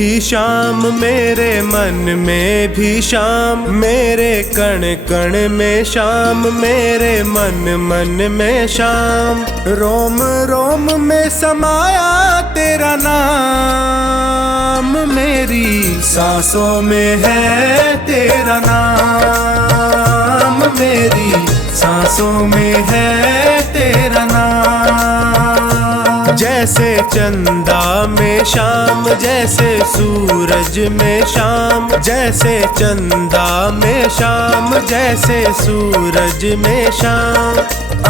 भी शाम, मेरे मन में भी शाम, मेरे कण कण में शाम, मेरे मन मन में शाम। रोम रोम में समाया तेरा नाम, मेरी सांसों में है तेरा नाम, मेरी सांसों में है तेरा नाम। जैसे चंदा में शाम, जैसे सूरज में शाम, जैसे चंदा में शाम, जैसे सूरज में शाम।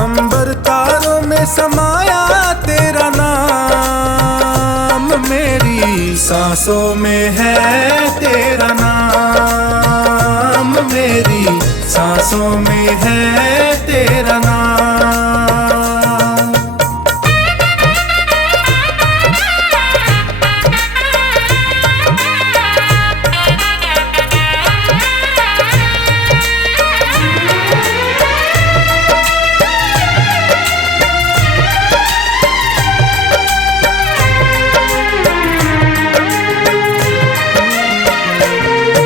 अंबर तारों में समाया तेरा नाम, मेरी सांसों में है तेरा नाम, मेरी सांसों में है तेरा नाम।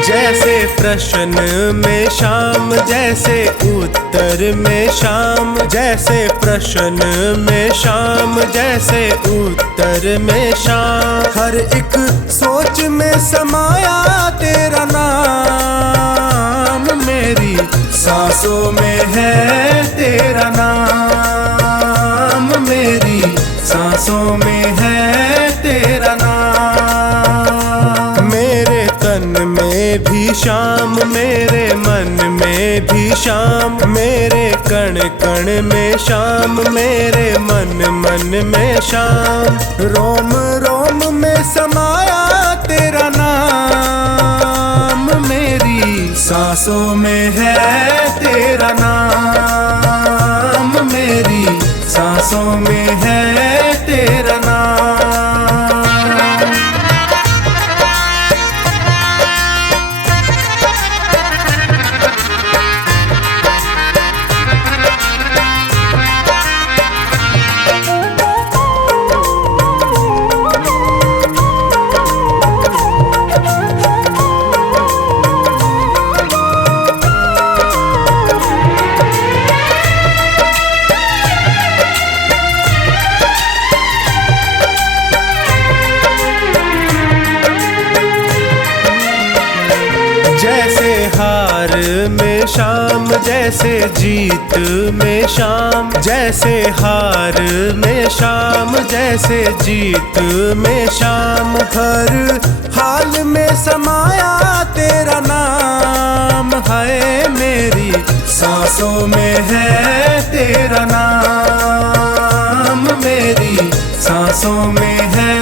जैसे प्रश्न में शाम, जैसे उत्तर में शाम, जैसे प्रश्न में शाम, जैसे उत्तर में शाम। हर एक सोच में समाया तेरा नाम, मेरी सांसों में है तेरा नाम, मेरी सांसों में है तेरा नाम। मेरे तन में भी शाम, मेरे मन में भी शाम, मेरे कण कण में शाम, मेरे मन मन में शाम। रोम रोम में समाया तेरा नाम, मेरी सांसों में है तेरा नाम, मेरी सांसों में है तेरा नाम। जैसे हार में शाम, जैसे जीत में शाम, जैसे हार में शाम, जैसे जीत में शाम। हर हाल में समाया तेरा नाम है, मेरी सांसों में है तेरा नाम, मेरी सांसों में है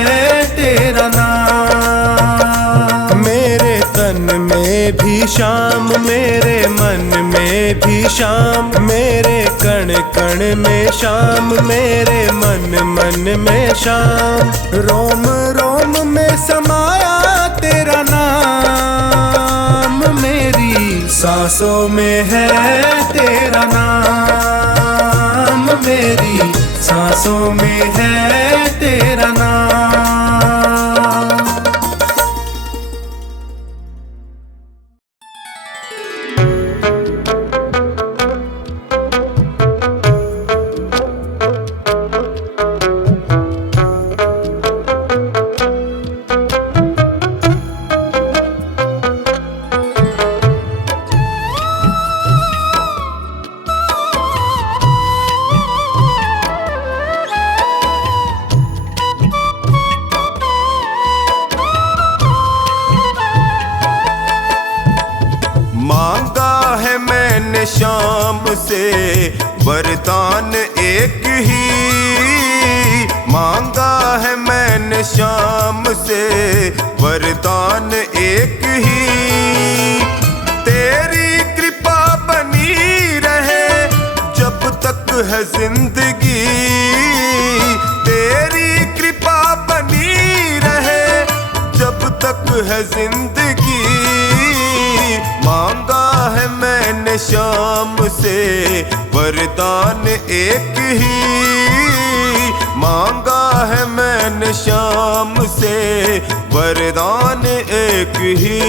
तेरा नाम। मेरे तन में भी शाम, मेरे मन में भी शाम, मेरे कण कण में शाम, मेरे मन मन में शाम। रोम रोम में समाया तेरा नाम, मेरी सांसों में है तेरा नाम, मेरी सांसों में है तेरा नाम। शाम से वरदान एक ही मांगा है मैंने, शाम से वरदान एक ही। तेरी कृपा बनी रहे जब तक है जिंदगी, तेरी कृपा बनी रहे जब तक है जिंदगी। मांगा है मैंने शाम से वरदान एक ही, मांगा है मैंने शाम से वरदान एक ही।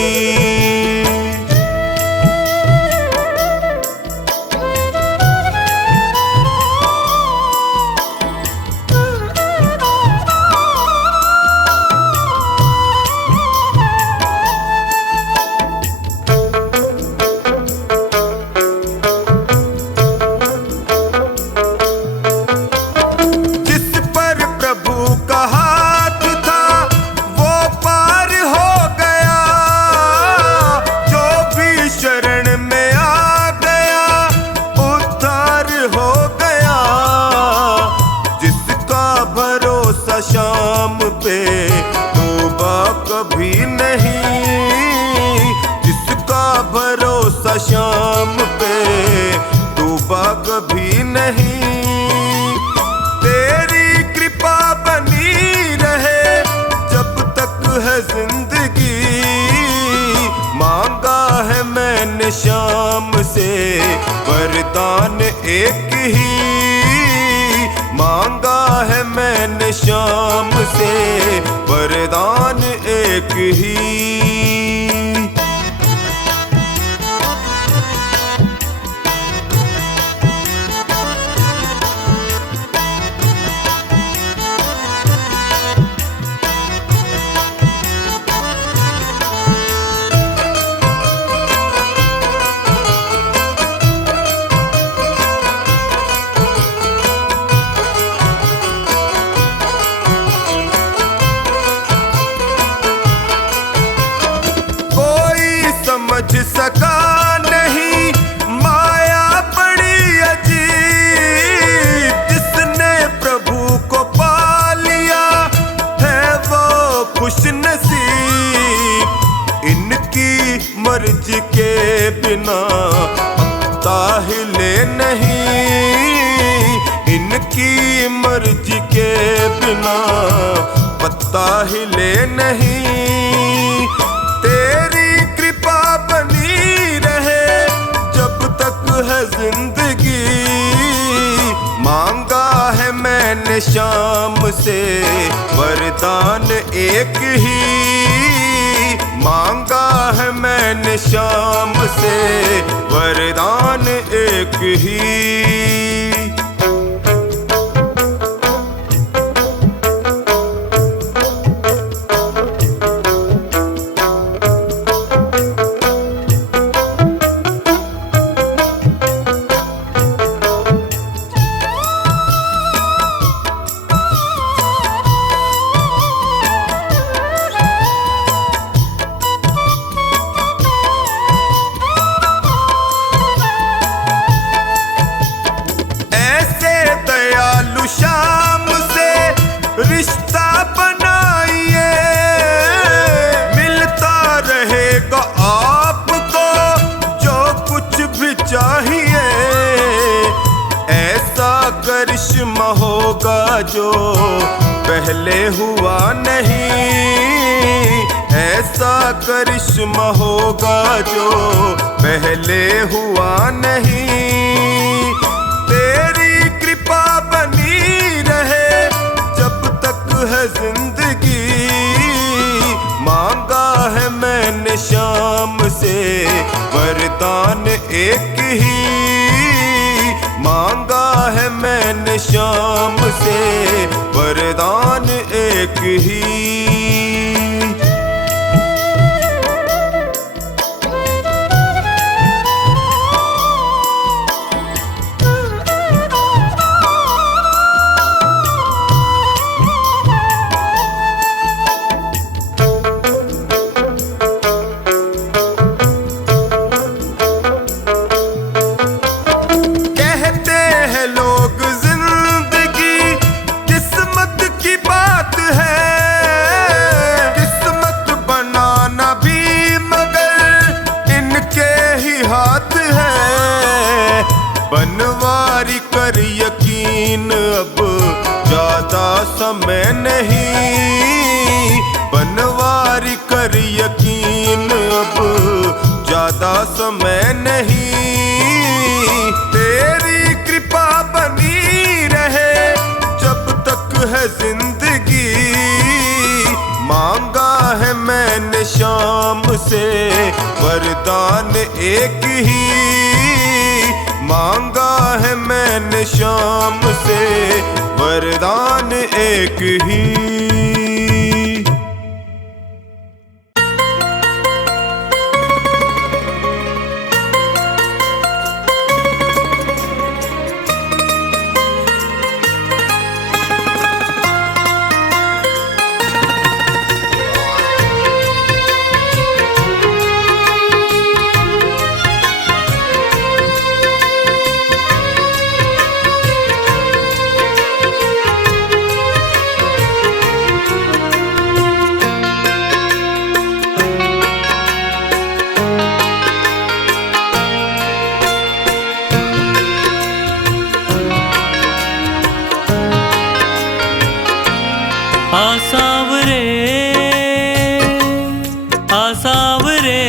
शाम पे तौबा कभी नहीं, जिसका भरोसा शाम पे तौबा कभी नहीं। तेरी कृपा बनी रहे जब तक है जिंदगी, मांगा है मैंने शाम से वरदान एक ही। मांगा है मैंने शाम से वरदान एक ही। समझ सका नहीं माया बड़ी अजीब, जिसने प्रभु को पा लिया है वो खुश नसीब। इनकी मर्जी के बिना पत्ता हिले नहीं, इनकी मर्जी के बिना पत्ता हिले नहीं। तेरी कृपा बनी रहे जब तक है जिंदगी, मांगा है मैंने शाम से वरदान एक ही। मांगा है मैंने शाम से वरदान एक ही। शाम से रिश्ता बनाइए, मिलता रहेगा आपको जो कुछ भी चाहिए। ऐसा करिश्मा होगा जो पहले हुआ नहीं, ऐसा करिश्मा होगा जो पहले हुआ नहीं। तेरी कृपा बनी रहे जब तक है जिंदगी, मांगा है मैंने शाम से वरदान एक ही। मांगा है मैंने शाम से वरदान एक ही। बनवारी कर यकीन अब ज्यादा समय नहीं, बनवारी कर यकीन अब ज्यादा समय नहीं। तेरी कृपा बनी रहे जब तक एक ही मांगा है मैंने शाम से, वरदान एक ही। आसावरे आसावरे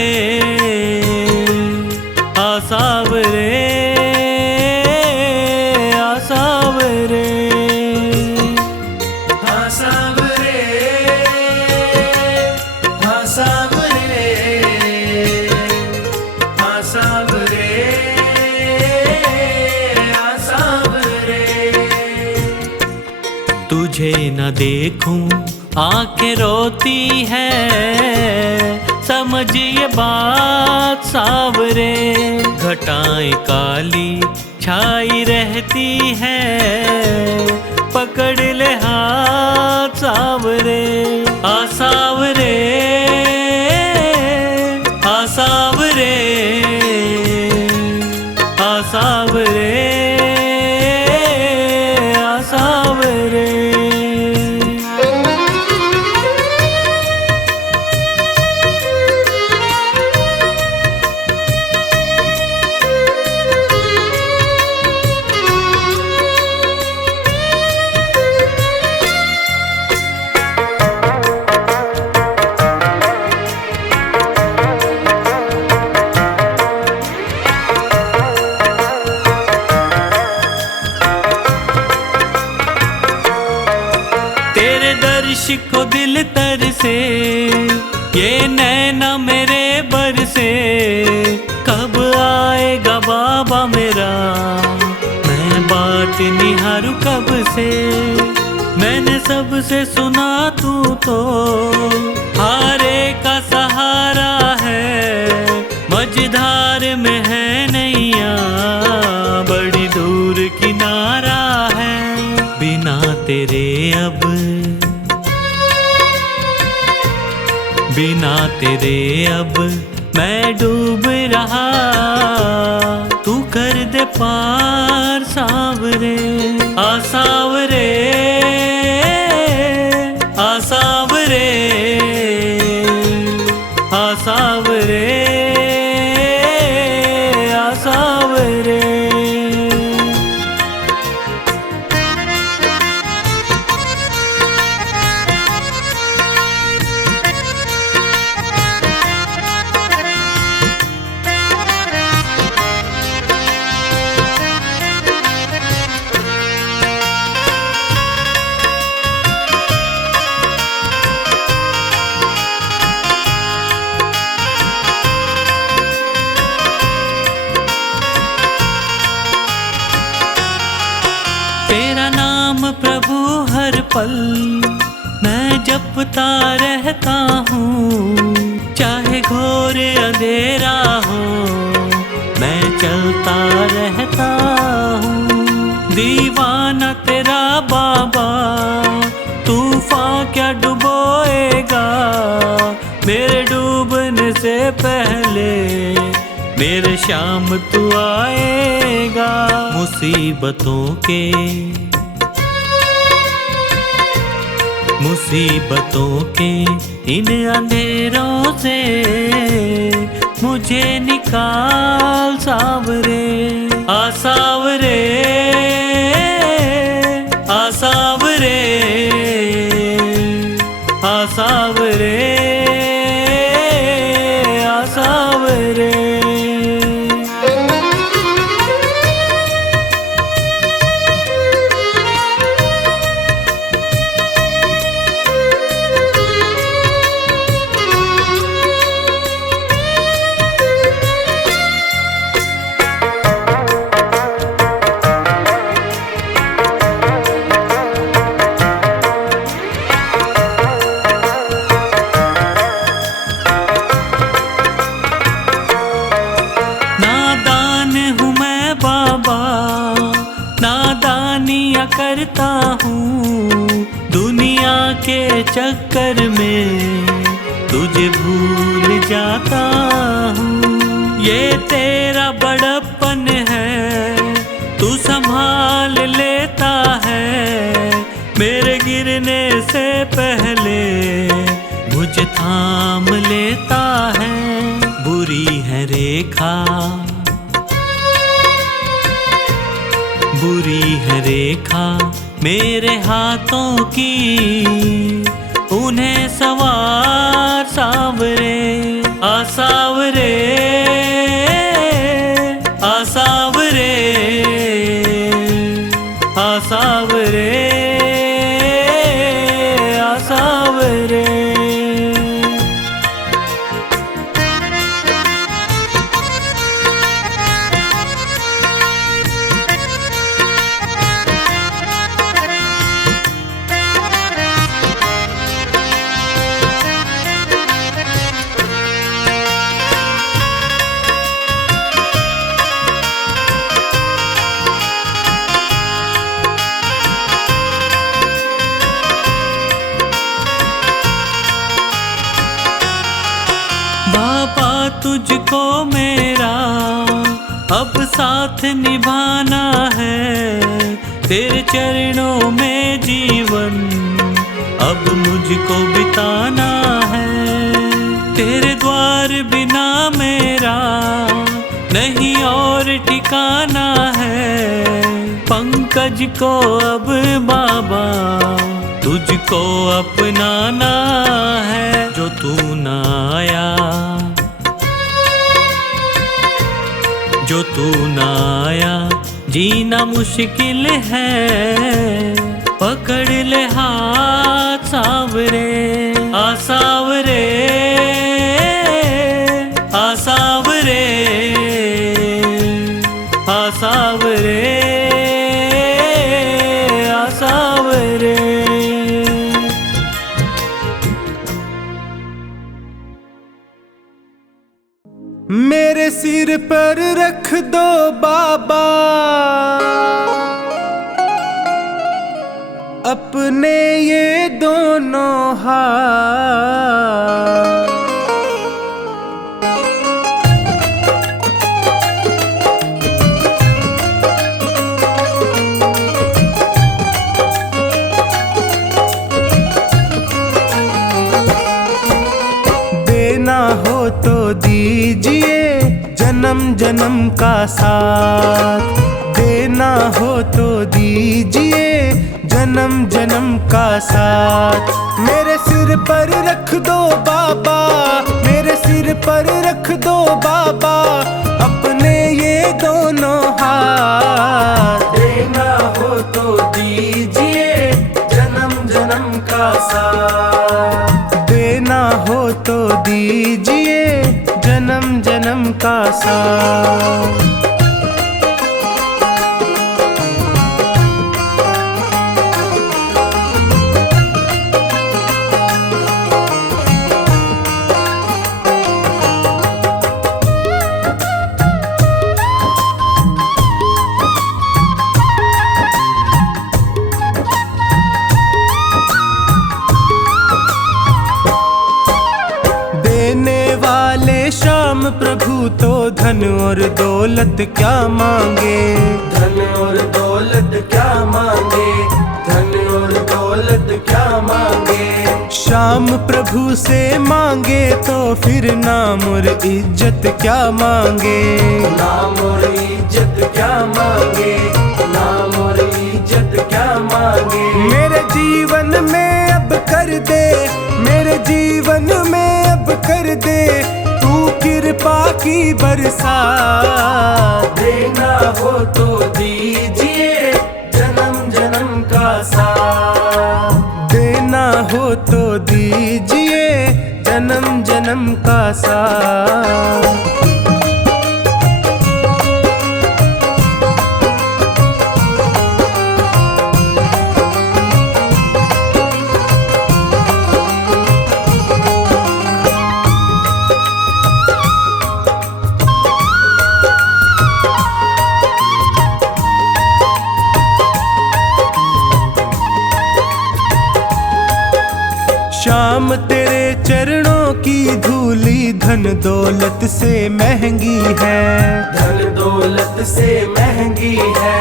आसावरे आसावरे आसावरे आसावरे आसावरे आसावरे। तुझे न देखूं आंखें रोती है, समझ ये बात सावरे। घटाएं काली छाई रहती है, पकड़ ले हाथ सावरे। आसावरे आसावरे आसावरे आसावरे। दर्श को दिल तर से, ये नैना मेरे बर से। कब आएगा बाबा मेरा, मैं बात निहारू कब से। मैंने सबसे सुना तू तो हारे का सहारा है। मझधार में है नैया, बड़ी दूर किनारा है। बिना तेरे अब बिना तेरे अब मैं डूब रहा, तू कर दे पार सावरे। आसावरे आसावरे आसावरे आसावरे। तेरा नाम प्रभु हर पल मैं जपता रहता हूँ। चाहे घोर अंधेरा हो मैं चलता रहता हूँ। दीवाना तेरा बाबा, तूफान क्या डुबोएगा। मेरे डूबने से पहले मेरे शाम तू आएगा। मुसीबतों के इन अंधेरों से मुझे निकाल सावरे। आसावरे आसावरे आसावरे आसावरे। गलतियां करता हूँ, दुनिया के चक्कर में तुझे भूल जाता हूँ। ये तेरा बड़प्पन है, तू संभाल लेता है, मेरे गिरने से पहले मुझे थाम लेता है। बुरी है रेखा, बुरी है रेखा मेरे हाथों की, उन्हें सवार सावरे, आ सावरे, आ सावरे, आ सावरे, आ सावरे। बाबा तुझको मेरा अब साथ निभाना है, तेरे चरणों में जीवन अब मुझको बिताना है। तेरे द्वार बिना मेरा नहीं और ठिकाना है, पंकज को अब बाबा तुझको अपनाना है। जो तू ना आया, जो तू ना आया, जीना मुश्किल है, पकड़ ले हाथ सावरे, आ सावरे, आ सावरे, आ सावरे, आ सावरे। मेरे सिर पर रख दो बाबा अपने ये दोनों हाथ, देना हो तो दीजिए जन्म जन्म का साथ, देना हो तो दीजिए जन्म जन्म का साथ। मेरे सिर पर रख दो बाबा, मेरे सिर पर रख दो बाबा अपने ये दोनों हाथ, देना हो तो दीजिए जन्म जन्म का साथ, देना हो तो दीजिए जन्म जन्म का साथ। श्याम प्रभु तो धन और दौलत क्या मांगे, धन और दौलत क्या मांगे, धन और दौलत क्या मांगे। श्याम प्रभु से मांगे तो फिर नाम और इज्जत क्या मांगे, नाम और इज्जत क्या मांगे, नाम और इज्जत क्या मांगे। मेरे जीवन में अब कर दे, मेरे जीवन में अब कर दे कृपा की बरसात, देना हो तो दीजिए जन्म जन्म का साथ, देना हो तो दीजिए जन्म जन्म का साथ। श्याम तेरे चरणों की धूली धन दौलत से महंगी है, धन दौलत से महंगी है,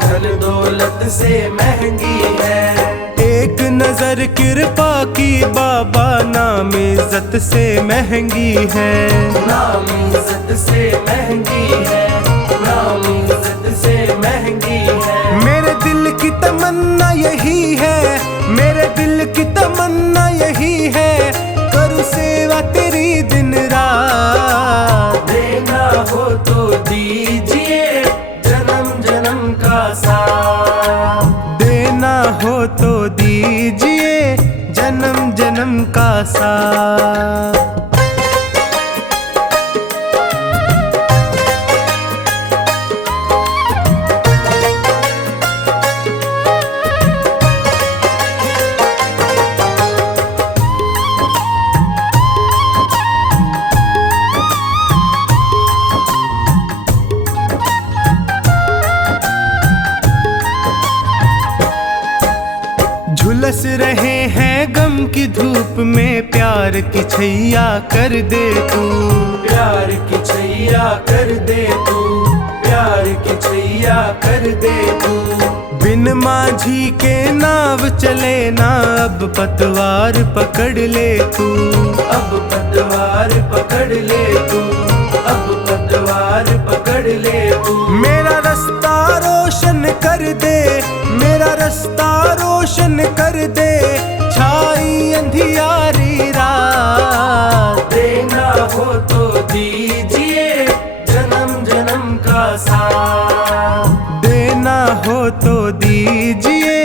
धन दौलत से महंगी है। एक नजर कृपा की बाबा नाम इज्जत से महंगी है, नाम इज्जत से महंगी है, नाम इज्जत से महंगी है। मेरे दिल की तमन्ना यही है, मेरे दिल की तमन्ना यही है, करूँ सेवा तेरी दिन रात। देना हो तो दीजिए जन्म जन्म का साथ, देना हो तो दीजिए जन्म जन्म का साथ। झुलस रहे हैं गम की धूप में, प्यार की छैया कर दे तू, प्यार की छैया कर दे तू, प्यार की छैया कर दे तू। बिन माझी के नाव चले ना, अब पतवार पकड़ ले तू, अब पतवार पकड़ ले तू, अब पतवार पकड़ ले तू। मेरा रास्ता रोशन कर दे, मेरा रास्ता रोशन कर दे, छाई अंधियारी रात। देना हो तो दीजिए जन्म जन्म का साथ, देना हो तो दीजिए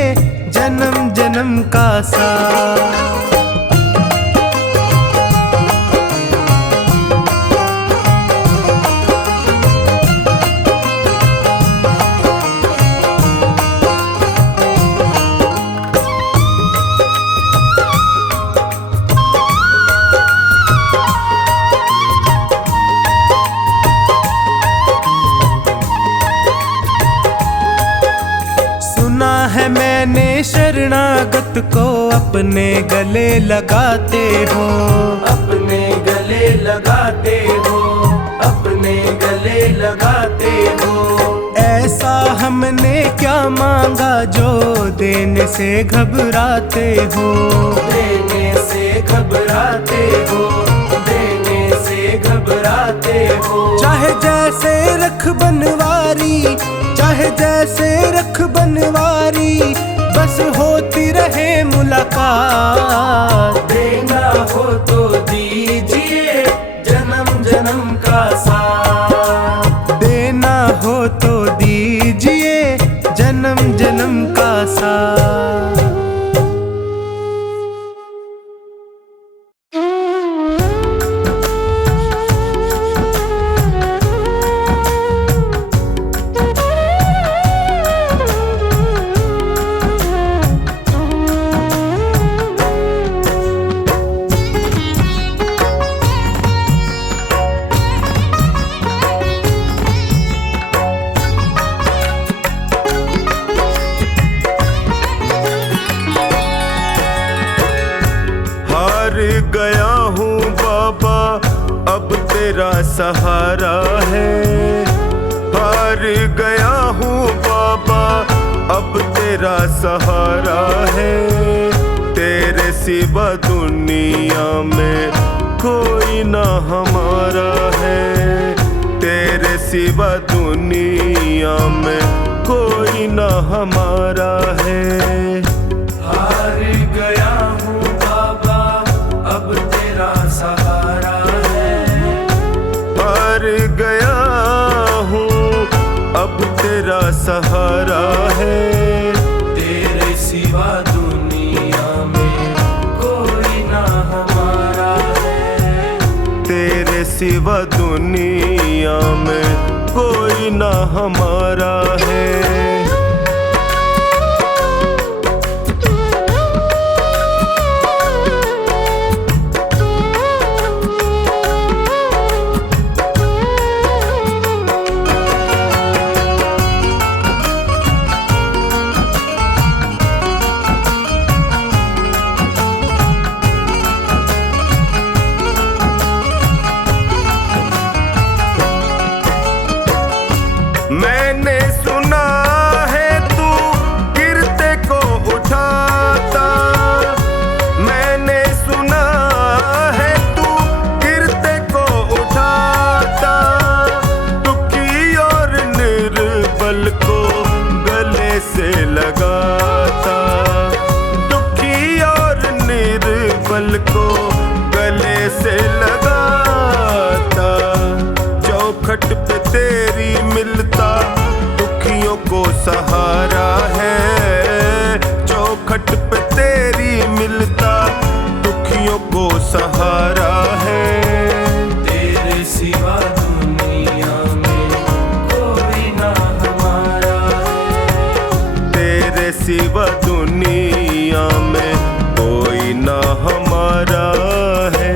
जन्म जन्म का साथ। सुना है मैंने शरणागत को अपने गले लगाते हो, अपने गले लगाते हो, अपने गले लगाते हो। ऐसा हमने क्या मांगा जो देने से घबराते हो, देने से घबराते हो, देने से घबराते हो। चाहे जैसे रख बनवारी, चाहे जैसे रख बनवारी, बस होती रहे मुलाकात। देना हो तो दीजिए जन्म जन्म का साथ, देना हो तो दीजिए जन्म जन्म का साथ। गया हूँ बाबा अब तेरा सहारा है, हार गया हूँ बाबा अब तेरा सहारा है। तेरे सिवा दुनिया में कोई ना हमारा है, तेरे सिवा दुनिया में कोई ना हमारा है। हार गया हूँ बाबा अब तेरा सहारा है, हार गया हूँ अब तेरा सहारा है। तेरे सिवा दुनिया में कोई ना हमारा है, तेरे सिवा दुनिया में कोई ना हमारा है। लगाता, दुखी और निर्बल को गले से लगाता। चौखट पे तेरी मिलता दुखियों को सहारा है, चौखट पे तेरी मिलता दुखियों को सहारा है। तेरे सिवा दुनिया में कोई ना हमारा, तेरे सिवा दुनिया में कोई ना हमारा है।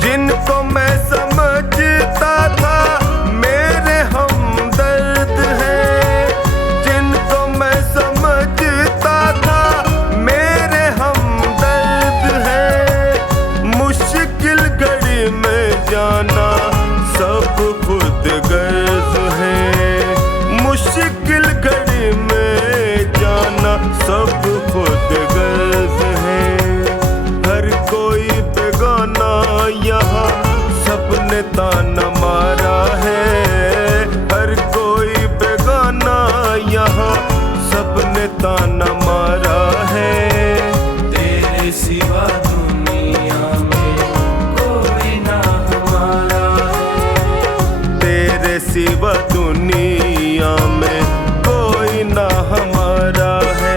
जिनको मैं समझता था मेरे हमदर्द हैं, जिनको मैं समझता था मेरे हमदर्द हैं। मुश्किल घड़ी में जाना सब खुद गर्ज है, मुश्किल घड़ी में जाना सब खुद गर्ज है। हर कोई बेगाना यहाँ सबने ताना मारा है, हर कोई बेगाना यहाँ सबने ताना मारा है। तेरे सिवा दुनिया में कोई ना हमारा, तेरे सिवा दुनिया में कोई ना हमारा है।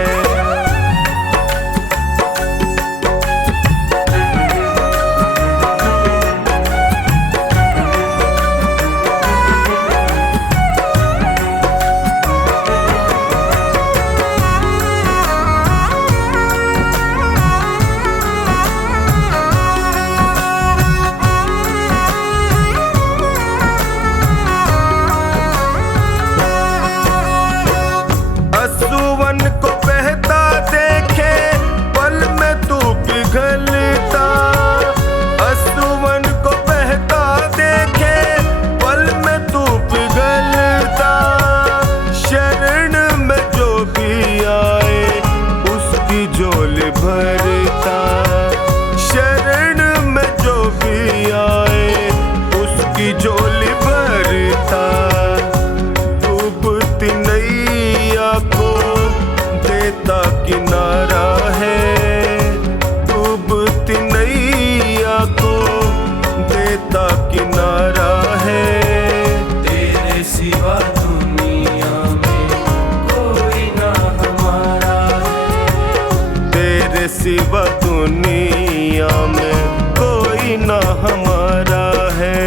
असुवन को बहता देखे पल में तू पिघलता, असुवन को बहता देखे पल में तू पिघलता। शरण में जो भी आए उसकी झोली भरता, शरण में जो भी आए उसकी झोली भरता। डूबती नैया को देता किनारा है, डूबती नैया को देता किनारा है। तेरे सिवा दुनिया में कोई ना हमारा, तेरे सिवा दुनिया में कोई ना हमारा है।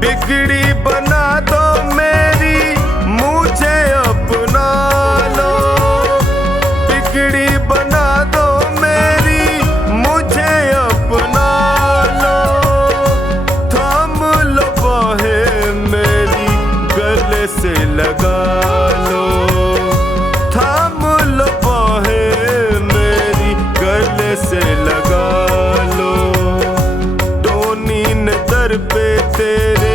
बिगड़ी बना दो मेरी मुझे अपना लो, बिगड़ी बना दो मेरी मुझे अपना लो। थाम लो बाहें मेरी गले से लगा लो, थाम लो बाहें मेरी गले से लगा लो। टोनी ने दर पे तेरे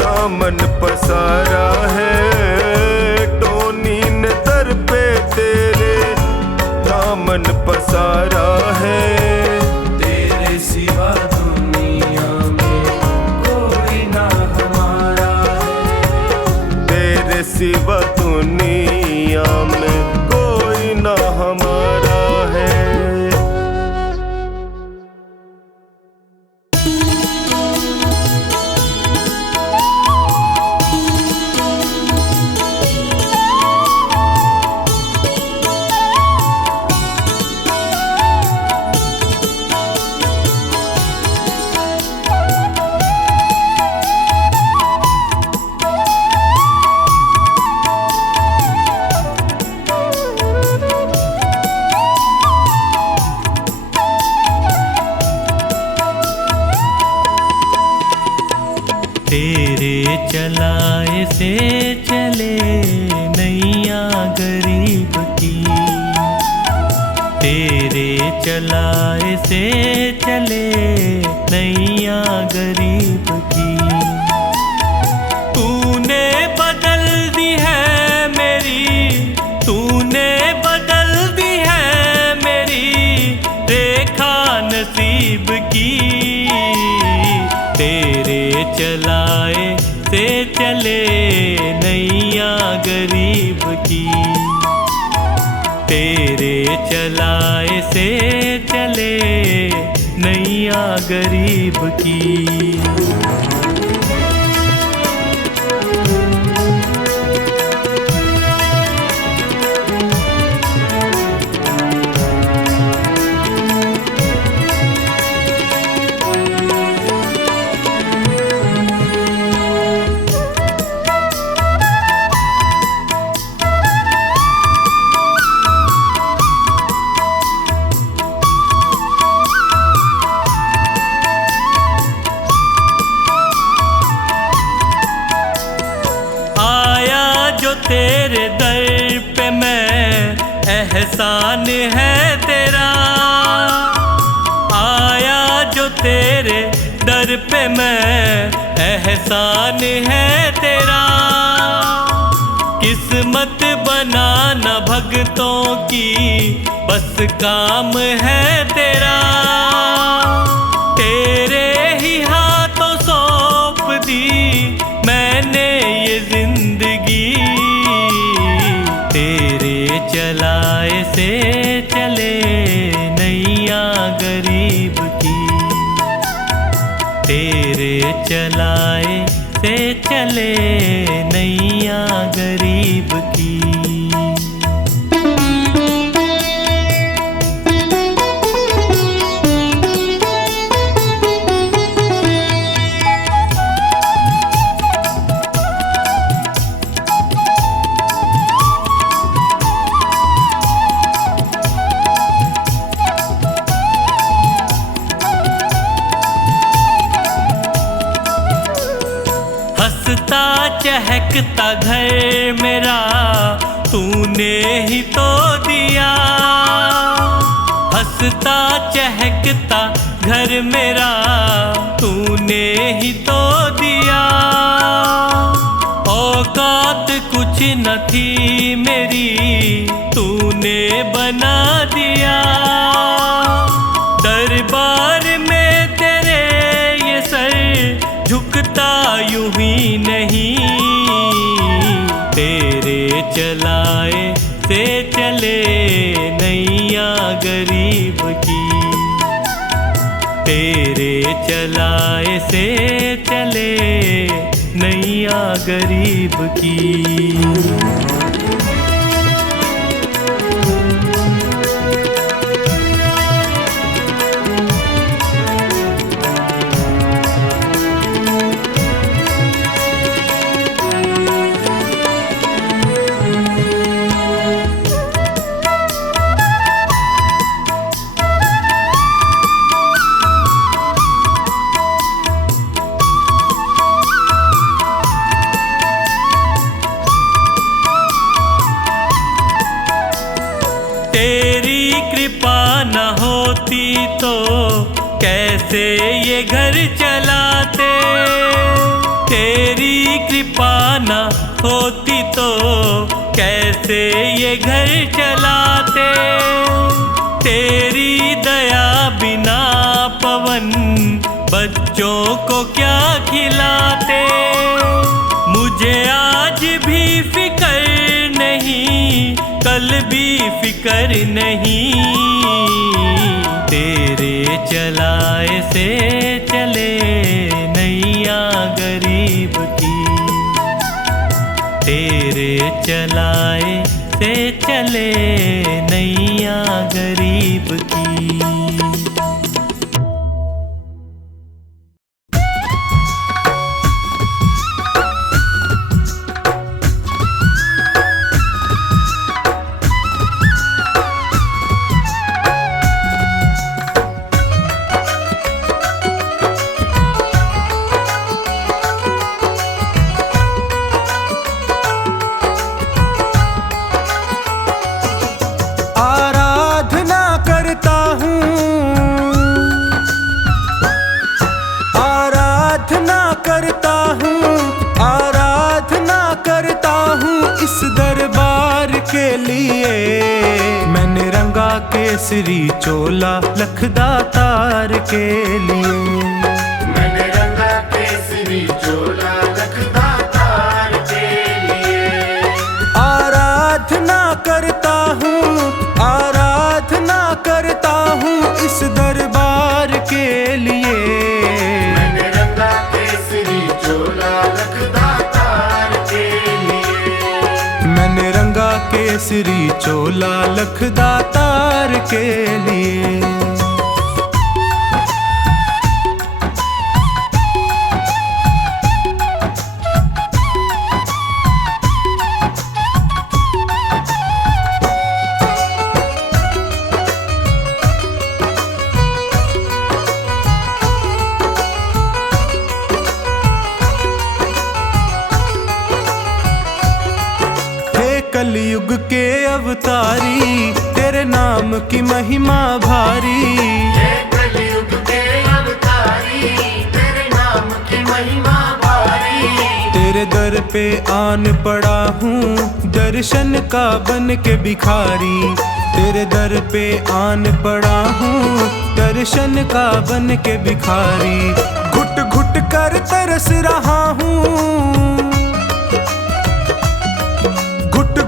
दामन पसारा है, टोनी ने दर पे तेरे दामन पसारा है। तेरे सिवा दुनिया में कोई ना हमारा, तेरे सिवा दुनिया में कोई ना हमारा है। चलाए से चले नैया गरीब की, तेरे चलाए से चले नैया गरीब की। तूने बदल दी है मेरी, तूने बदल दी है मेरी रेखा नसीब की, तेरे चलाए से चले नैया गरीब की, तेरे चलाए से चले नैया गरीब की। तेरे दर पे मैं एहसान है तेरा, आया जो तेरे दर पे मैं एहसान है तेरा। किस्मत बनाना भक्तों की बस काम है तेरा, तेरे ही हाथों सौंप दी मैंने ये जिंदगी, तेरे चलाए से चले नैया गरीब की, तेरे चलाए से चले नैया गरीब की। हंसता चहकता घर मेरा तूने ही तो दिया, हंसता चहकता घर मेरा तूने ही तो दिया। औकात कुछ न थी मेरी तूने बना दिया, दरबार में तेरे ये सर झुकता यूं ही नहीं, तेरे चलाए से चले नैया गरीब की, तेरे चलाए से चले नैया गरीब की। तेरी कृपा न होती तो कैसे ये घर चलाते, तेरी कृपा न होती तो कैसे ये घर चलाते, तेरी दया बिना पवन बच्चों को क्या खिलाते। मुझे आज भी फिकर नहीं कल भी फिकर नहीं, तेरे चलाए से चले नैया गरीब की, तेरे चलाए से चले नैया गरीब की। केसरी चोला लखदातार के लिए। मैंने रंगा केसरी चोला लखदातार के लिए। आराधना करता हूँ इस दरबार के लिए। मैंने रंगा केसरी चोला लखदातार के लिए। मैंने रंगा केसरी चोला लखदातार के लिए। कलयुग के अवतारी तेरे नाम की महिमा भारी। कलयुग के अवतारी तेरे नाम की महिमा भारी। तेरे दर पे आन पड़ा हूँ दर्शन का बन के भिखारी। तेरे दर पे आन पड़ा हूँ दर्शन का बन के भिखारी। घुट घुट कर तरस रहा हूँ,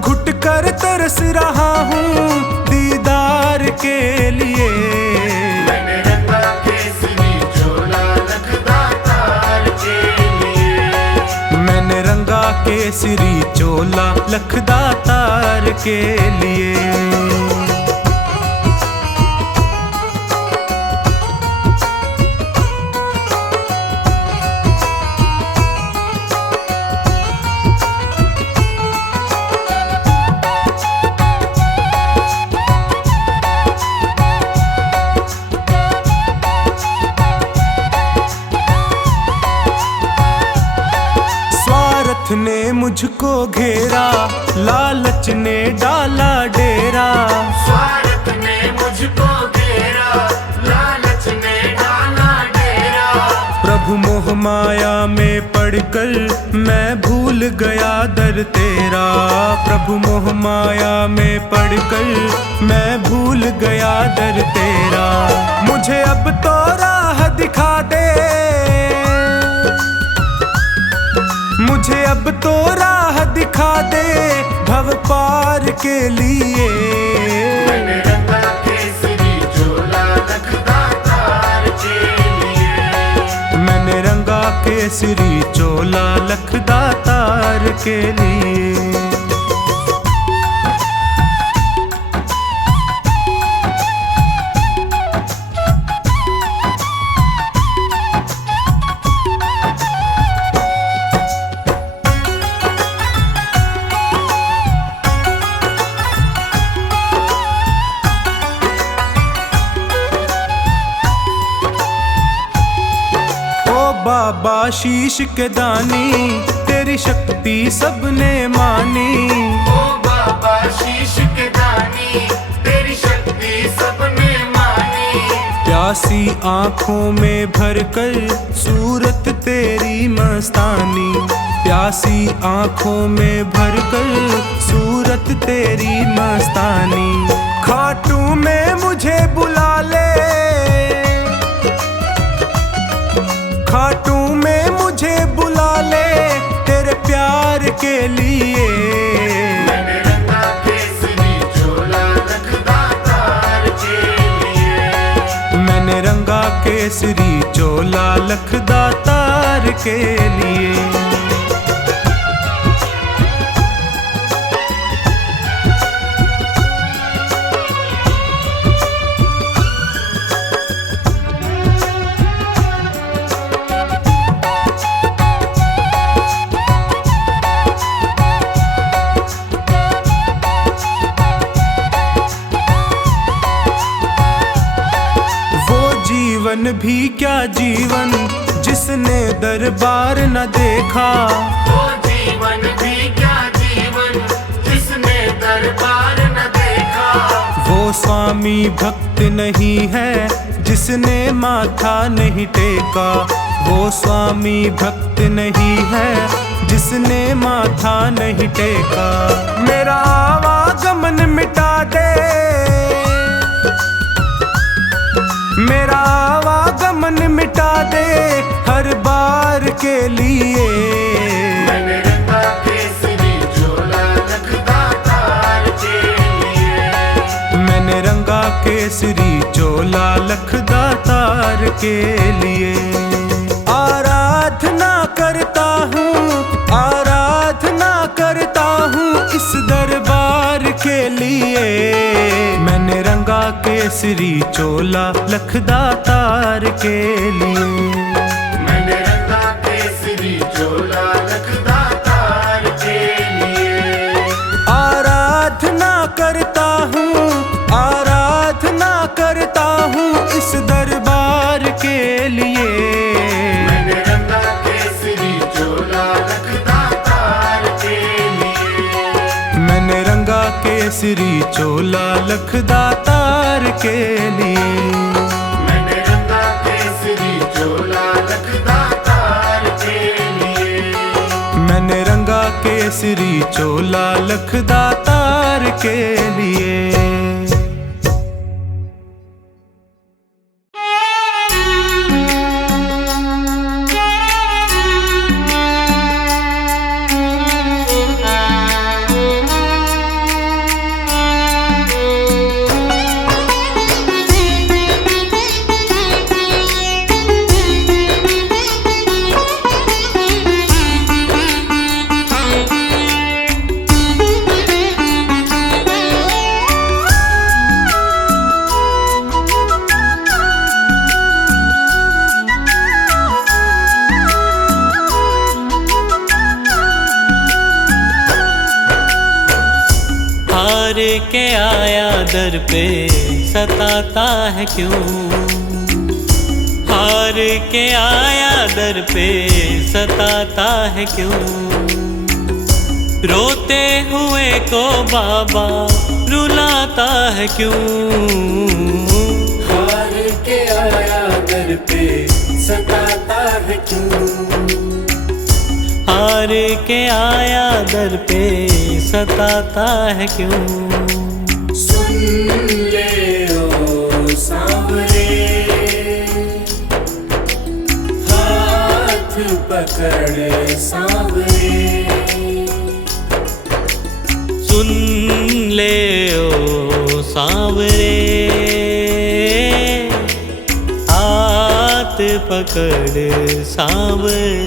घुट कर तरस रहा हूँ दीदार के लिए। मैंने रंगा केसरी चोला लखदातार के लिए। मैंने रंगा केसरी चोला लखदातार के लिए। ने मुझको घेरा लालच ने डाला डेरा। स्वार्थ ने मुझको घेरा लालच ने डाला डेरा। प्रभु मोह माया में पड़कर मैं भूल गया दर तेरा। प्रभु मोह माया में पड़कर मैं भूल गया दर तेरा। मुझे अब तो राह दिखा दे, मुझे अब तो राह दिखा दे भव पार के लिए। मैंने रंगा केसरी चोला लखदातार के लिए। मैंने रंगा केसरी चोला लखदातार के लिए। बाबा शीश के दानी तेरी शक्ति सबने मानी। ओ बाबा शीश के दानी तेरी शक्ति सबने मानी। प्यासी आँखों में भरकर सूरत तेरी मस्तानी। प्यासी आँखों में भरकर सूरत तेरी मस्तानी। खाटू में मुझे बुला ले, खाटू में मुझे बुला ले तेरे प्यार के लिए। मैंने रंगा केसरी चोला लखदातार के लिए। मैंने रंगा केसरी चोला लखदातार के लिए। जीवन भी क्या जीवन जिसने दरबार न देखा। वो जीवन भी क्या जीवन जिसने दरबार न देखा। वो स्वामी भक्त नहीं है जिसने माथा नहीं टेका। वो स्वामी भक्त नहीं है जिसने माथा नहीं टेका। मेरा आवागमन मिटा दे, मेरा आवागमन मिटा दे हर बार के लिए। मैंने रंगा केसरी चोला लखदा तार के लिए। मैंने रंगा केसरी चोला लखदा तार के लिए। आराधना करता हूँ, आराधना करता हूँ इस दरबार के लिए। मैंने रंगा केसरी चोला लखदा तार के लिए। मैंने रंगा केसरी चोला लखदा तार के लिए। आराधना करता हूँ, आराधना करता हूँ इस दरबार के लिए। मैंने रंगा केसरी चोला लखदा तार के लिए। मैंने रंगा केसरी चोला लखदा तार के लिए। मैंने रंगा केसरी चोला लखदा तार के लिए। मैंने रंगा केसरी चोला लखदा तार के लिए। हार के आया दर पे सताता है क्यों? हार के आया दर पे सताता है क्यों? रोते हुए को बाबा रुलाता है क्यों? हार के आया दर पे सताता है क्यों? हार के आया दर पे सताता है क्यों? सुन ले ओ सांवरे, हाथ पकड़ सांवरे। सुन ले ओ सांवरे, हाथ पकड़ सांवरे।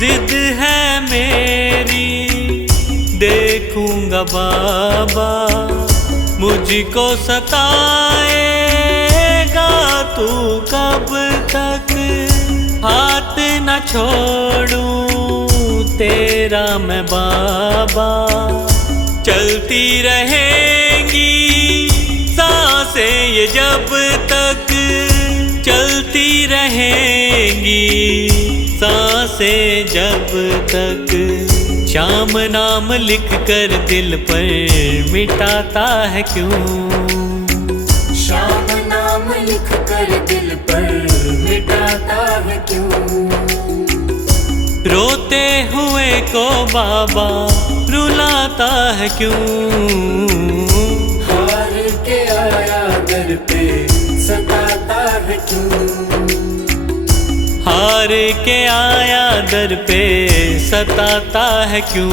जिद है मेरी देखूंगा बाबा, मुझको सताएगा तू कब तक? हाथ न छोड़ूं तेरा मैं बाबा, चलती रहेंगी सांसें ये जब तक, चलती रहेंगी सांसें जब तक। श्याम नाम लिख कर दिल पर मिटाता है क्यों? श्याम नाम लिख कर दिल पर मिटाता है क्यों? रोते हुए को बाबा रुलाता है क्यों? हार के आया दर पे सताता है क्यों? हार के आया दर पे सताता है क्यों?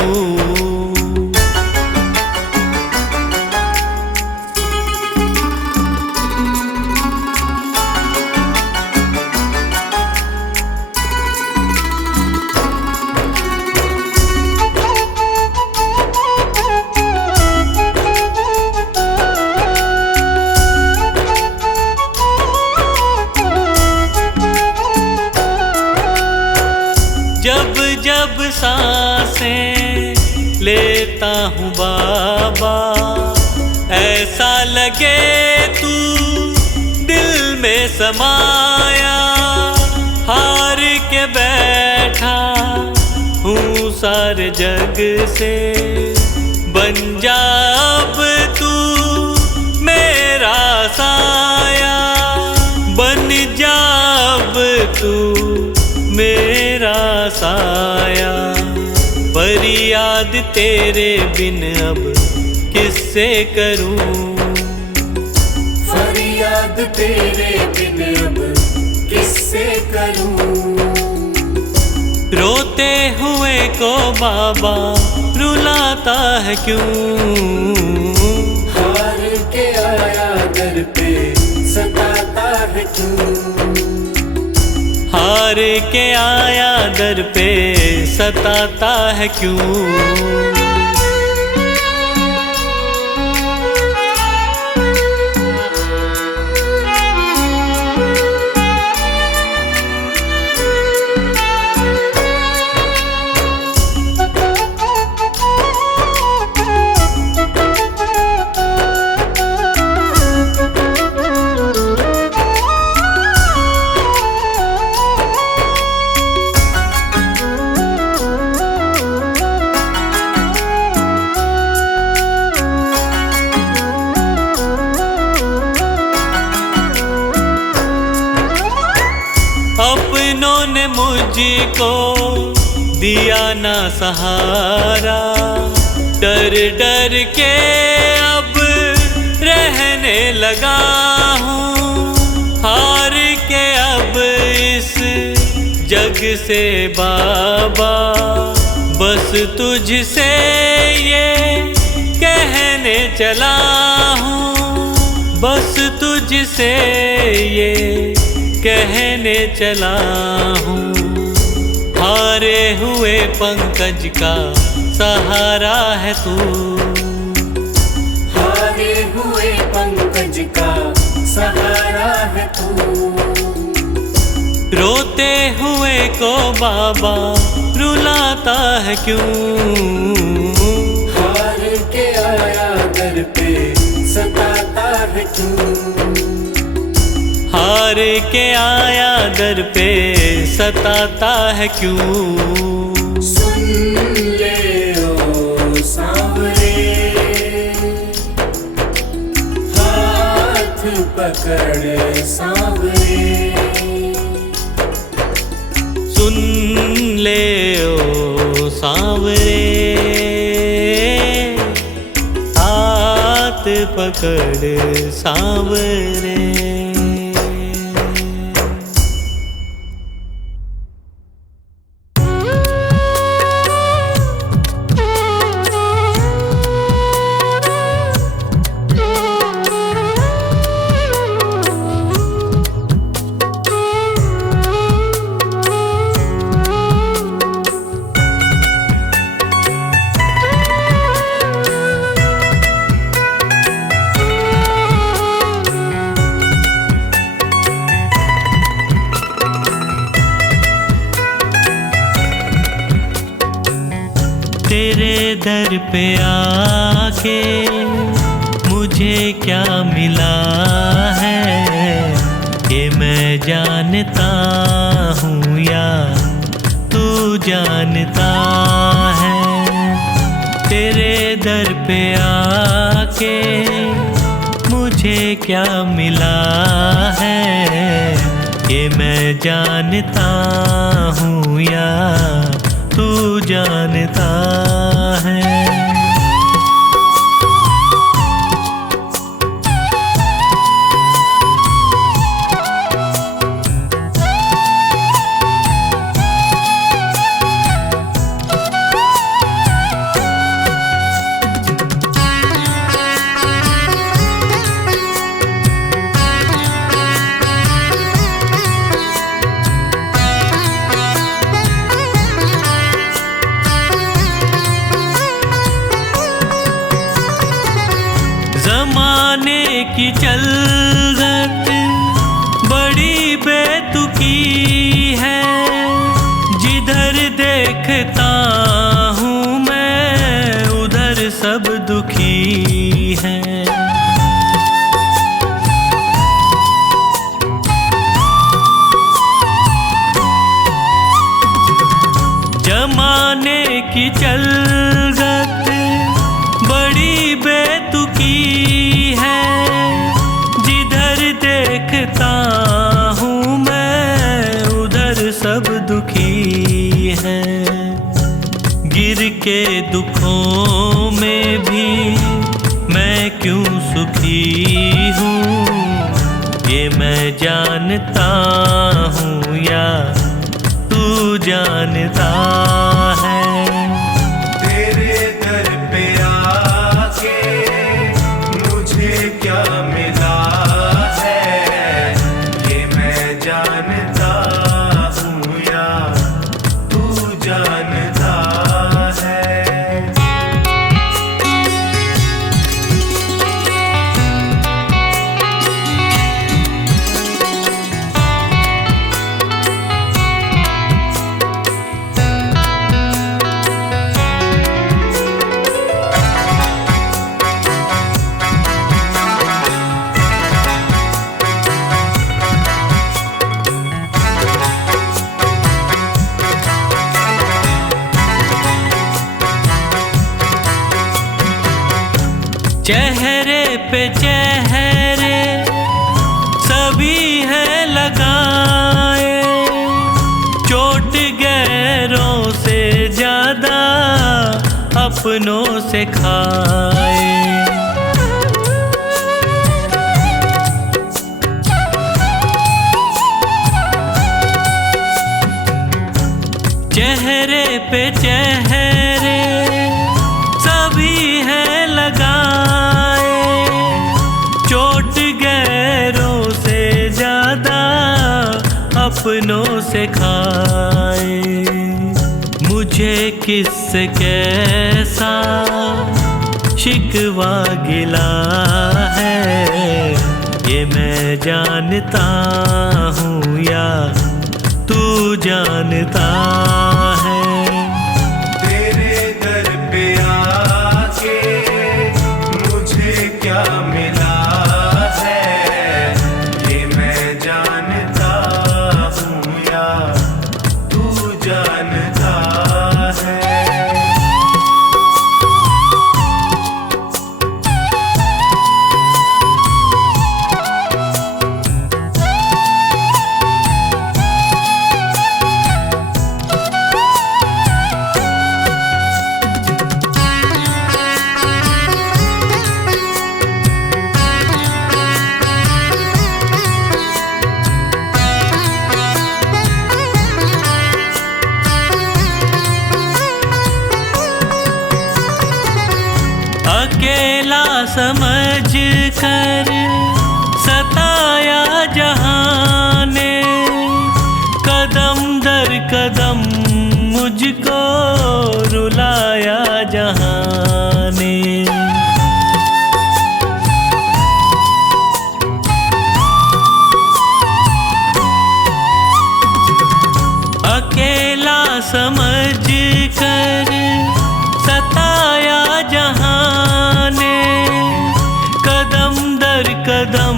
जब जब सांसें लेता हूँ बाबा, ऐसा लगे तू दिल में समाया। हार के बैठा हूँ सारे जग से, बन जा अब तू मेरा साया। बन जा अब तू मेरा साया। फरियाद तेरे बिन अब किससे करूं, फरियाद तेरे बिन अब किससे करूं। रोते हुए को बाबा रुलाता है क्यों। हार के आया दर पे सताता है क्यों। हार के आया दर पे सताता है क्यों। अपनों ने मुझको दिया ना सहारा, डर डर के अब रहने लगा हूँ। हार के अब इस जग से बाबा, बस तुझसे ये कहने चला हूँ। बस तुझसे ये कहने चला हूँ। हारे हुए पंकज का सहारा है तू। हारे हुए पंकज का सहारा है तू। रोते हुए को बाबा रुलाता है क्यों। हार के आया दर पे सताता है क्यों। हार के आया दर पे सताता है क्यों। सुन ले ओ सांवरे, हाथ पकड़ सांवरे। सुन ले ओ सांवरे, हाथ पकड़ सांवरे। तेरे दर पे आके मुझे क्या मिला है, ये मैं जानता हूँ या तू जानता है। तेरे दर पे आके मुझे क्या मिला है, ये मैं जानता हूँ या तू जानता है। जमाने की चलत बड़ी बेतुकी है, जिधर देखता हूँ मैं उधर सब दुखी हैं। जमाने की चलगत बड़ी बेतुकी है, जिधर देखता हूँ मैं उधर सब दुखी है। गिर के दुखों में भी मैं क्यों सुखी हूँ, ये मैं जानता हूँ या तू जानता है। तेरे दर पे आके मुझे क्या मिला है, ये मैं जानता हूँ या तू जानता है। चेहरे पे चेहरे सभी हैं लगाए, चोट गैरों से ज्यादा अपनों से खाए। चेहरे पे चेहरे सभी हैं लगाए, चोट गैरों से ज्यादा अपनों से खाए। मुझे किससे कैसा शिकवा गिला है, ये मैं जानता हूँ या तू जानता है। तेरे दर पे आके मुझे क्या मिला है, ये मैं जानता हूँ या तू जानता है। अकेला समझ कर सताया जहां ने, कदम दर कदम मुझको रुलाया जहां ने। अकेला समझ कर सताया जहां ने, कदम दर कदम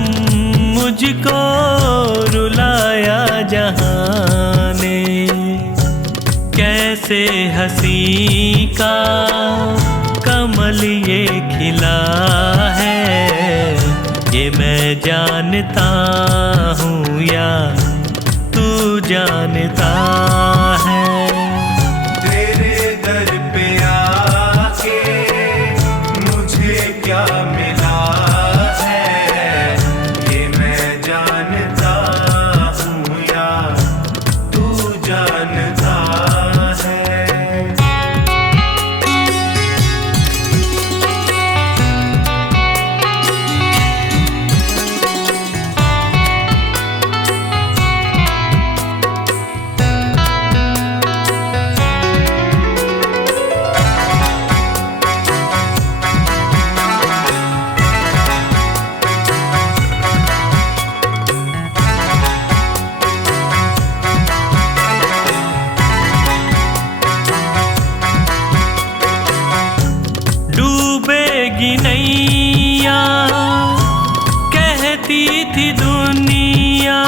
मुझको रुलाया जहां ने। कैसे हंसी का कमल ये खिला है, ये मैं जानता हूँ या तू जानता है। तेरे दर पे आके मुझे क्या मिला है, ये मैं जानता हूँ या तू जानता है। डूबेगी नैया कहती थी दुनिया,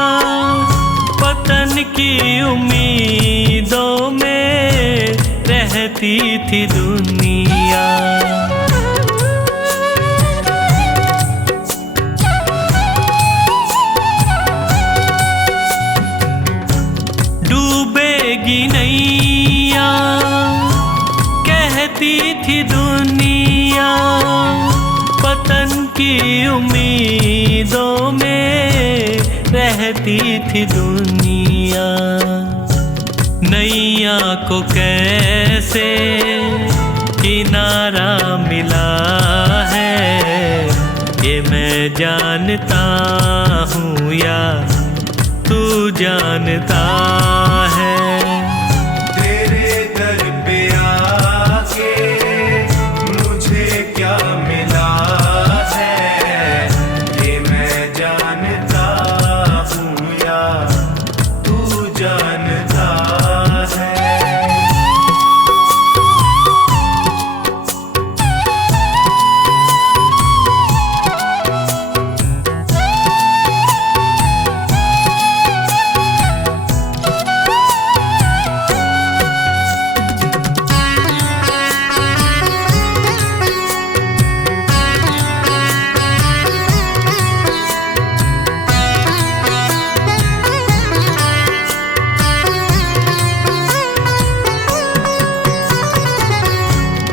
पतन की उम्मीदों में रहती थी दुनिया। डूबेगी नैया कहती थी दुनिया, पतन की उम्मीदों में रहती थी दुनिया। नैया को कैसे किनारा मिला है, ये मैं जानता हूँ या तू जानता है। तेरे दर पे आके मुझे क्या मिला है, ये मैं जानता हूँ या तू जानता है।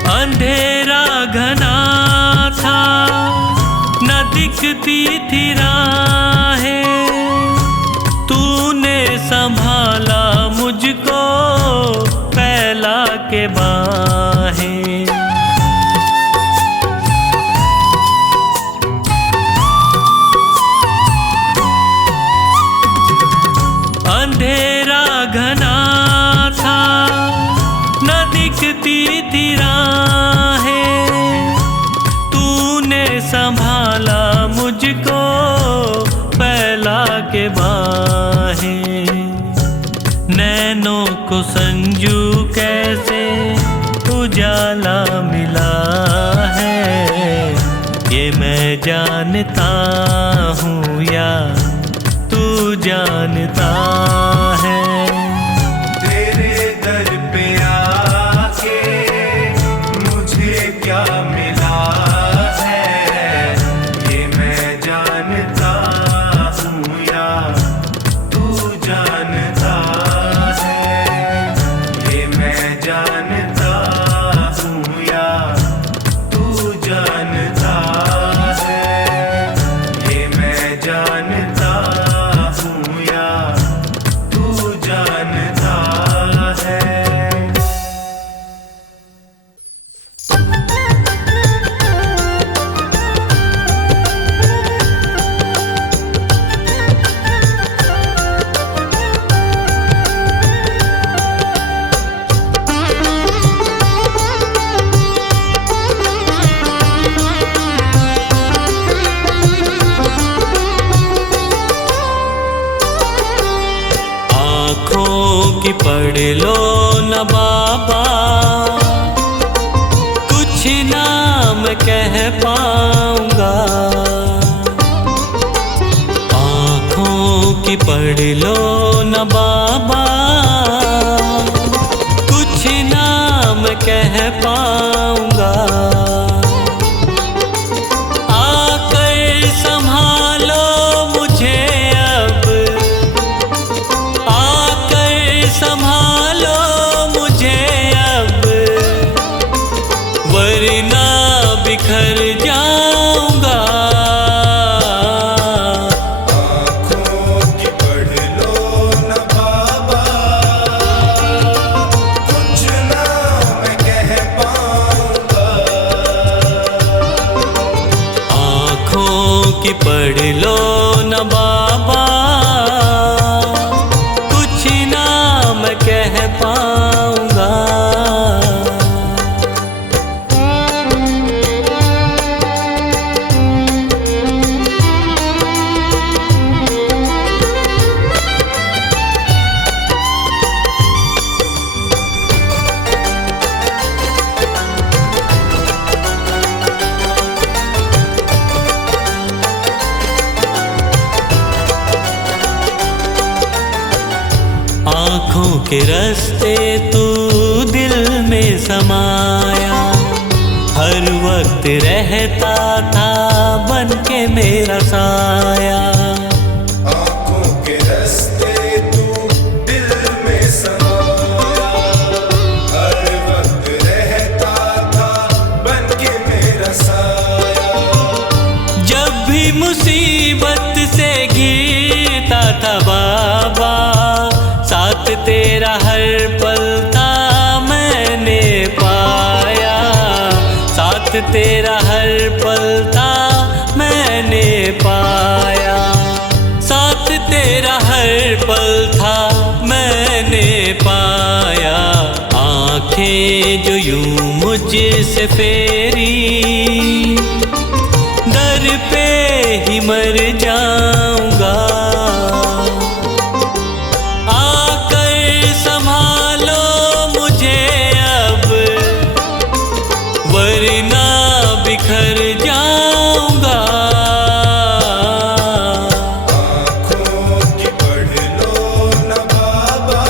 अंधेरा घना था न दिखती थी राहें, तूने संभाला मुझको फैला के बाहें। अंधेरा घना था न दिखती थी राहें, तूने संभाला मुझको फैला के बाहें। नैनों को संजू कैसे उजाला मिला है, ये मैं जानता हूँ या तू जानता है। तेरे दर पे आके मुझे क्या मिला है, ये मैं जानता हूँ या तू जानता है। ये मैं जानता हूँ या तू जानता है। ये मैं जानता हूँ या तू जानता है। आँखों की पढ़ लो न बाबा, कुछ नाम कह पाऊंगा। आँखों की पढ़ लो न बाबा, कुछ नाम कह पाऊंगा। आकर संभालो मुझे अब, आकर संभालो मुझे अब, वरना बिखर जाऊंगा। आँखों की पढ़ लो न बाबा, कुछ ना मैं कह पाऊंगा। आँखों की पढ़ लो न बाबा, कुछ नाम कह पाऊंगा। के रास्ते तू दिल में समाया, हर वक्त रहता था बन के मेरा साया। आँखों के रास्ते तू दिल में समाया, हर वक्त रहता था बन के मेरा साया। जब भी मुसीबत से घिरता था बाबा, साथ तेरा हर पल था मैंने पाया, साथ तेरा हर पल था मैंने पाया, साथ तेरा हर पल था मैंने पाया। आंखें जो यूं मुझसे फेरी, दर पे ही मर जाऊंगा। आकर संभालो मुझे अब, वरना बिखर जाऊंगा। आँखों की पढ़ लो न बाबा,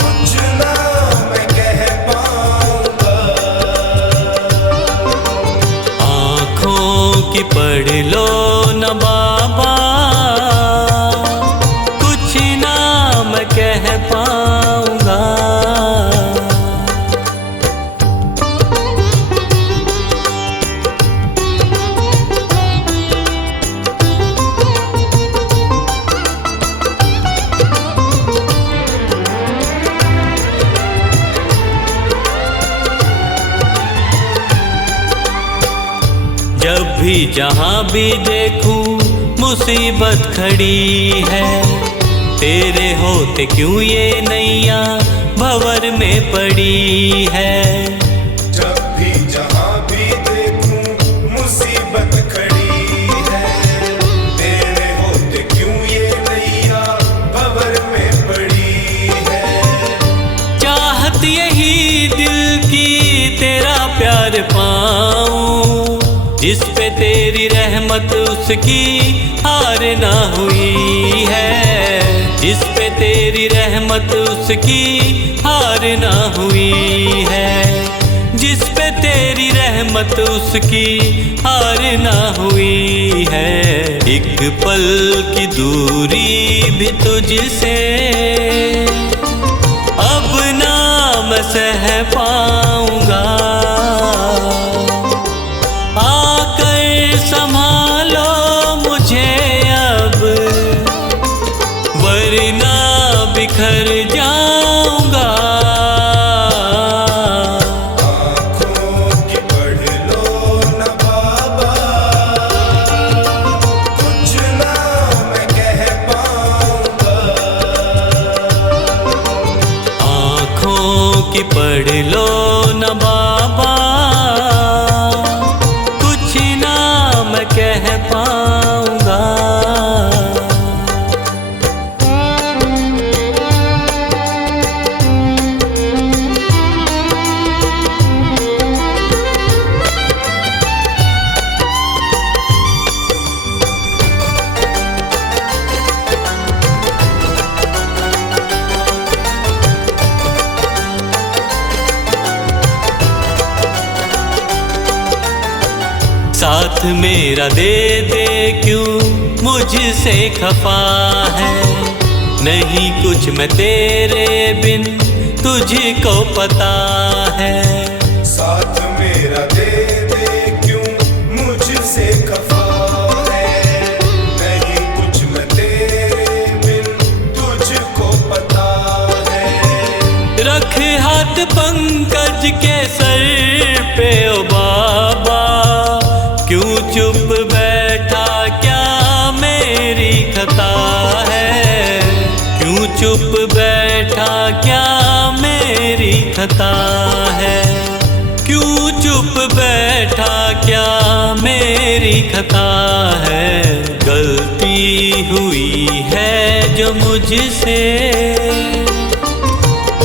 कुछ ना मैं कह पाऊंगा। आँखों की पढ़ लो न बाबा, कुछ ना मैं कह पाऊंगा। जब भी जहाँ भी देखूं मुसीबत खड़ी है, तेरे होते क्यों ये नैया भंवर में पड़ी है। जब भी जहाँ भी देखूं मुसीबत खड़ी है, तेरे होते क्यों ये नैया भंवर में पड़ी है। चाहत यही दिल की तेरा प्यार पाऊं, जिस पे तेरी रहमत उसकी हार ना हुई है, जिस पे तेरी रहमत उसकी हार ना हुई है, जिस पे तेरी रहमत उसकी हार ना हुई है। एक पल की दूरी भी तुझसे अब ना मैं सह पाऊंगा। आकर संभालो मुझे अब, वरना बिखर जाऊंगा। आँखों की पढ़ लो न बाबा, कुछ ना मैं कह पाऊंगा। आँखों की पढ़ लो न बाबा, कुछ ना मैं कह पाऊंगा। साथ मेरा दे दे क्यों मुझसे खफा है, नहीं कुछ मैं तेरे बिन तुझको पता है। साथ मेरा दे दे क्यों मुझसे खफा है, नहीं कुछ मैं तेरे बिन तुझको पता है। रख हाथ पंकज के सर पे ओ बाबा, क्यों चुप बैठा क्या मेरी खता है, क्यों चुप बैठा क्या मेरी खता है, क्यों चुप बैठा क्या मेरी खता है। गलती हुई है जो मुझसे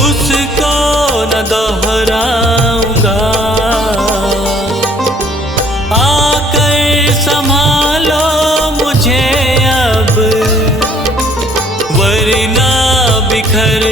उसको न दोहराऊंगा। आकर संभालो मुझे अब, वरना घर